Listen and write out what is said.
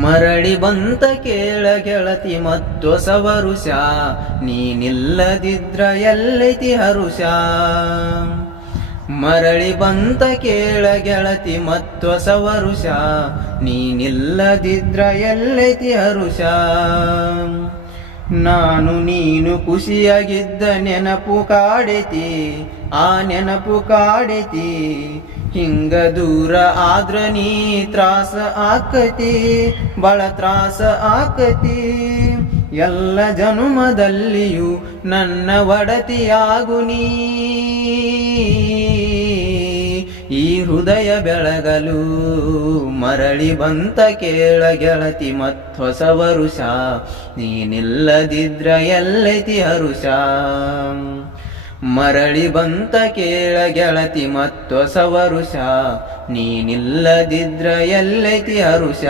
ಮರಳಿ ಬಂತ ಕೇಳ ಗೆಳತಿ ಮತ್ತೊಸ ವರುಷ ನೀನಿಲ್ಲದಿದ್ರ ಎಲ್ಲೈತಿ ಹರುಷ. ಮರಳಿ ಬಂತ ಕೇಳ ಗೆಳತಿ ಮತ್ತೊಸ ವರುಷ ನೀನಿಲ್ಲದಿದ್ರ ಎಲ್ಲೈತಿ ಹರುಷ. ನಾನು ನೀನು ಖುಷಿಯಾಗಿದ್ದ ನೆನಪು ಕಾಡೆತಿ, ಆ ನೆನಪು ಕಾಡೆತಿ. ಹಿಂಗ ದೂರ ಆದ್ರ ನೀ ತ್ರಾಸ ಆಕತಿ ಬಳ ತ್ರಾಸ ಆಕತಿ. ಎಲ್ಲ ಜನುಮದಲ್ಲಿಯೂ ನನ್ನ ಒಡತಿಯಾಗು ನೀ. ಈ ಹೃದಯ ಬೆಳಗಲು ಮರಳಿ ಬಂತ ಕೇಳ ಗೆಳತಿ ಮತ್ತೊಸ ವರುಷ ನೀನಿಲ್ಲದಿದ್ರ ಎಲ್ಲೈತಿ ಹರುಷ ಮರಳಿ ಬಂತ ಕೇಳ ಗೆಳತಿ ಮತ್ತೊಸ ವರುಷ ನೀನಿಲ್ಲದಿದ್ರ ಎಲ್ಲೈತಿ ಹರುಷ